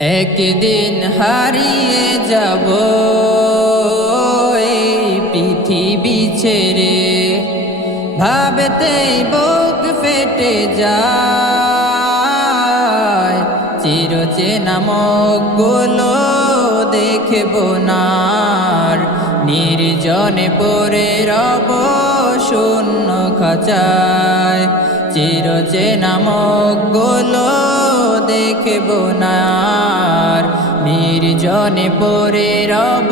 একদিন হারিয়ে যাব এই পৃথিবী ছেড়ে, ভাবতেই বুক ফেটে যায়। চিরচেনা মুখগুলো দেখব না আর, নির্জনে পড়ে রব শূন্য খাঁচায়। চিরচেনা মুখগুলো দেখব না আর, নির্জনে পড়ে রব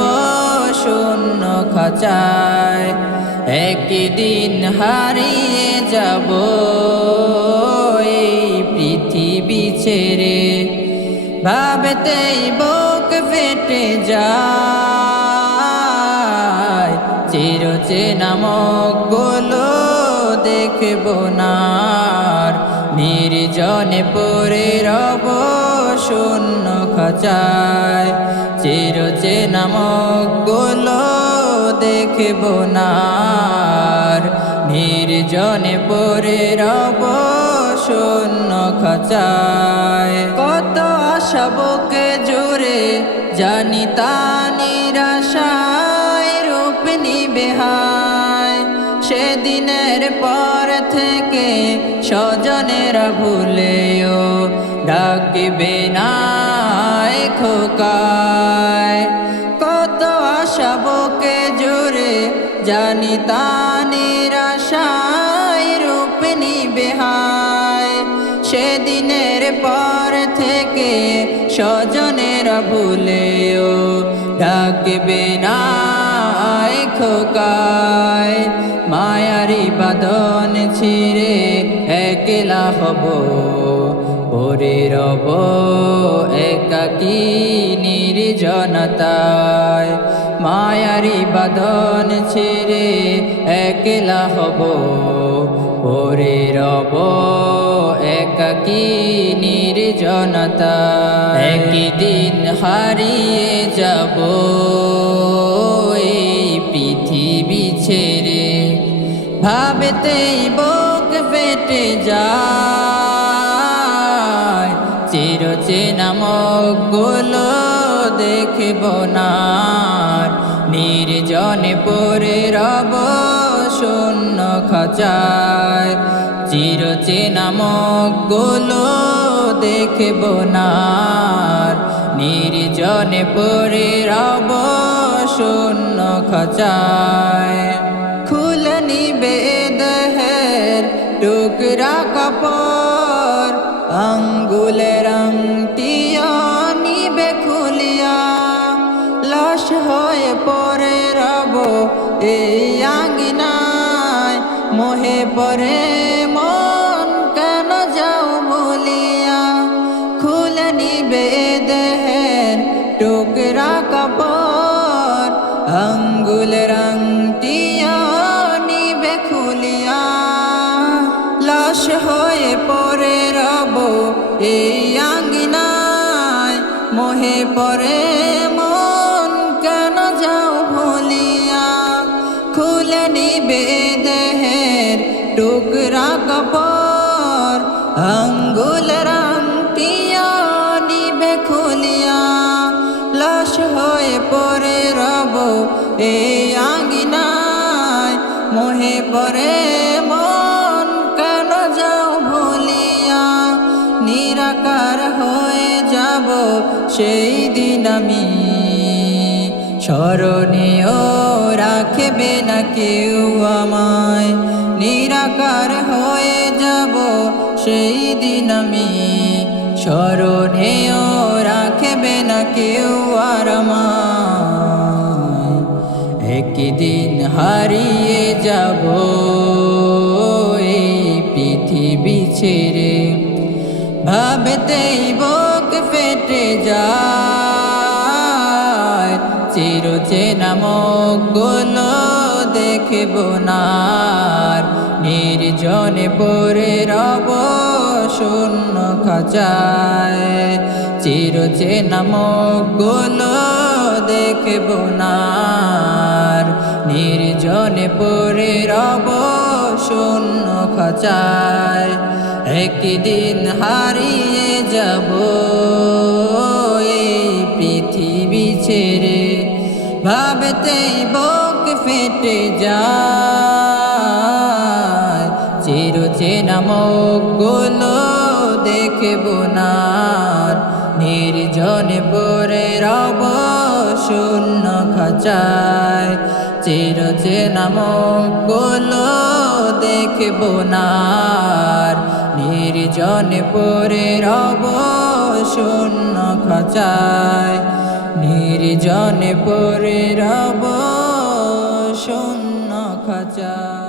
শূন্য খাঁচায়। একদিন হারিয়ে যাব এই পৃথিবী ছেড়ে, ভাবতেই বুক ফেটে যায়। চিরচেনা মুখগুলো দেখব না আর, নির্জনে পড়ে রব শূন্য খাঁচায়। চিরচেনা মুখগুলো দেখব না আর, নির্জনে পড়ে রব শূন্য খাঁচায়। কত আশা বুকে জুড়ে জানি তা নিরাশায় রূপ নিবে হায়। সেদিনের পর থেকে স্বজনেরা ভুলেও ডাকবে না খোকায়। কত আশা বুকে জুড়ে জানি তা নিরাশায় রূপ নিবে হায়। সেদিনের পর থেকে স্বজনেরা ভুলেও ডাকবে না খোকায়। মায়ারি বাঁধন ছিঁড়ে একলা হব, পড়ে রব একাকী নির্জনতায়। মায়ারি বাঁধন ছিঁড়ে একলা হব, পড়ে রব একাকী নির্জনতায়। একদিন হারিয়ে যাব এই পৃথিবী ছেড়ে, ভাবতেই বুক ফেটে যায়। চিরচেনা মুখগুলো দেখব না আর, নির্জনে পড়ে রব শূন্য খাঁচায়। চিরচেনা মুখগুলো দেখব না আর, নির্জনে পড়ে রব শূন্য খাঁচায়। খুলে নিবে দেহের টুকরা কাপড়, আঙ্গুলের আংটিও নিবে খুলিয়া। লাশ হয়ে পড়ে রব এই আঙ্গিনায়, মোহে পড়ে মন কেন যাও ভুলিয়া। খুলে নিবে দেহের টুকরা কাপড়, আঙ্গুলের আংটিও নিবে খুলিয়া। লাশ হয়ে পড়ে রব এই আঙ্গিনায়, মোহে পড়ে মন কেন যাও ভুলিয়া। খুলে নিবে দেহের টুকরা কাপড়, আঙ্গুলের আংটিও নিবে খুলিয়া। লাশ হয়ে পড়ে রব এই আঙ্গিনায়, মোহে পড়ে মন কেন যাও ভুলিয়া। নিরাকার হয়ে যাব সেই দিন আমি, স্মরণেও রাখবে না কেউ আমায়। নিরাকার হয়ে যাব সেই দিন আমি, স্মরণেও রাখবে না কেউ আর আমায়। একদিন হারিয়ে যাব এই পৃথিবী ছেড়ে, ভাবতেই বুক ফেটে যায়। চিরচেনা মুখগুলো দেখব না আর, নির্জনে পড়ে রব শূন্য খাঁচায়। চিরচেনা মুখগুলো দেখব না আর, নির্জনে পড়ে রব শূন্য খাঁচায়। একদিন হারিয়ে যাব ভাবতেই বুক ফেটে যায়, চিরচেনা মুখগুলো দেখব না আর, নির্জনে পড়ে রব শূন্য খাঁচায়। চিরচেনা মুখগুলো দেখব না আর, নির্জনে পড়ে রব শূন্য খাঁচায়। নির্জনে পড়ে রব শূন্য খাঁচায়।